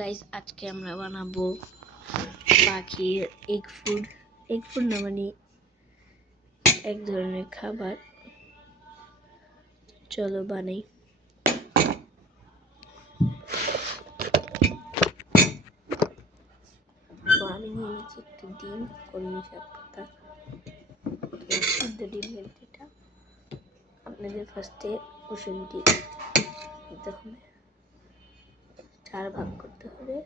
গাইস আজকে আমরা বানাবো পাখির এগ ফুড না মানে এক ধরনের খাবার। চলো বানাই। তো আমি নিয়ে নিচ্ছি একটু ডিম, কলমি শাক পাতা, সিদ্ধ ডিম। এটা আপনাদের ফার্স্টে কুসুমটি দিতে হবে, 4 ভাগ করতে হবে।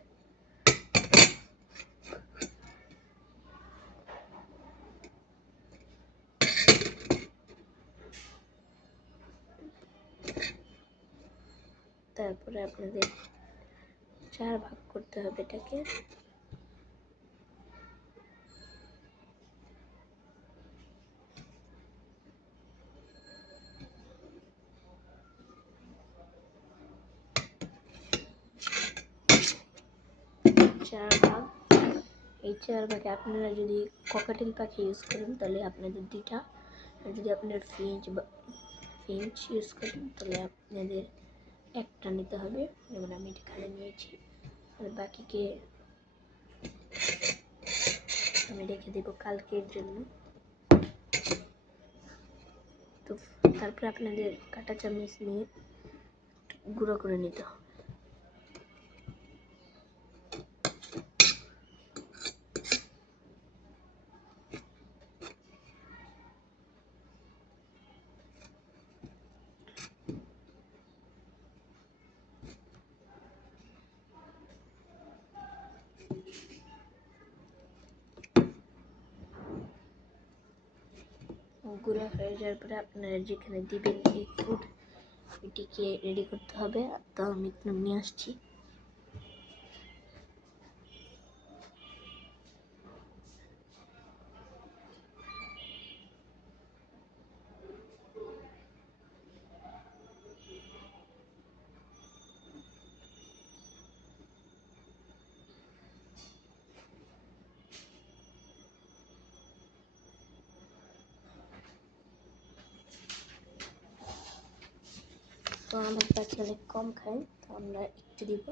তারপরে আপনাদের 4 ভাগ করতে হবে এটাকে। এই 4 ভাগে আপনারা যদি ককাটেল পাখি ইউজ করেন তাহলে আপনাদের 2টা, আর যদি আপনারা ফিঞ্চ ইউজ করেন তাহলে আপনাদের 1টা নিতে হবে। যেমন আমি এখানে নিয়েছি, আর বাকিকে আমি রেখে দেবো কালকের জন্য। তো তারপরে আপনাদের কাঁটা চামচ নিয়ে গুঁড়ো করে নিতে হবে। গুঁড়ো হয়ে যাওয়ার পরে আপনারা যেখানে দিবেন এই ফুড, এটিকে রেডি করতে হবে। তো আমি নিয়ে আসছি। তো আমার পাখি অনেক কম খায়, তো আমরা একটু দিব।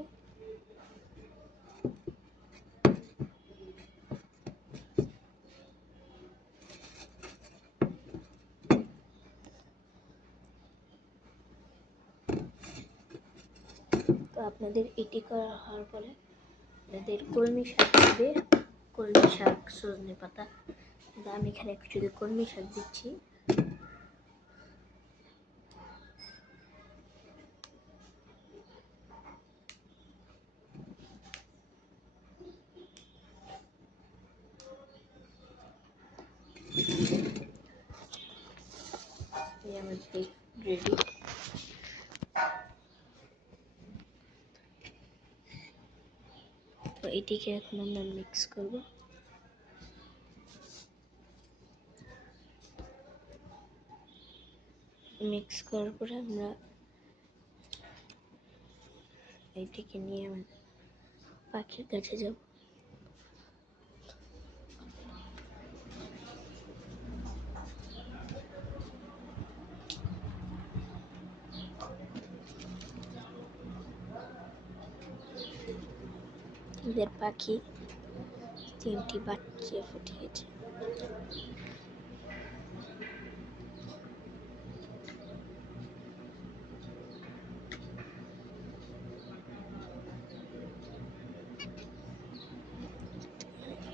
তো আপনাদের এটি করা হওয়ার পরে আপনাদের কলমি শাক দিবে, কলমি শাক, সজনে পাতা। আমি এখানে একটু কলমি শাক দিচ্ছি। আমাদের রেডি। তো এটিকে এখন আমরা মিক্স করব। মিক্স করার পরে আমরা এটিকে নিয়ে আমাদের পাখির কাছে যাব। এদের পাখি 3টি বাচ্চা ফুটিয়েছে।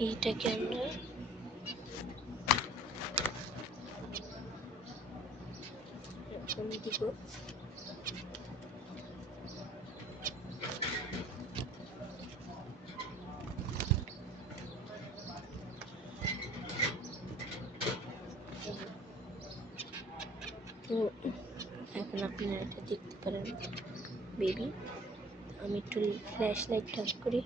এইটাকে আমরা এখন দিব। তো এখন আপনারা এটা দেখতে পারেন বেবি। আমি একটু ফ্ল্যাশ লাইট টাচ করি।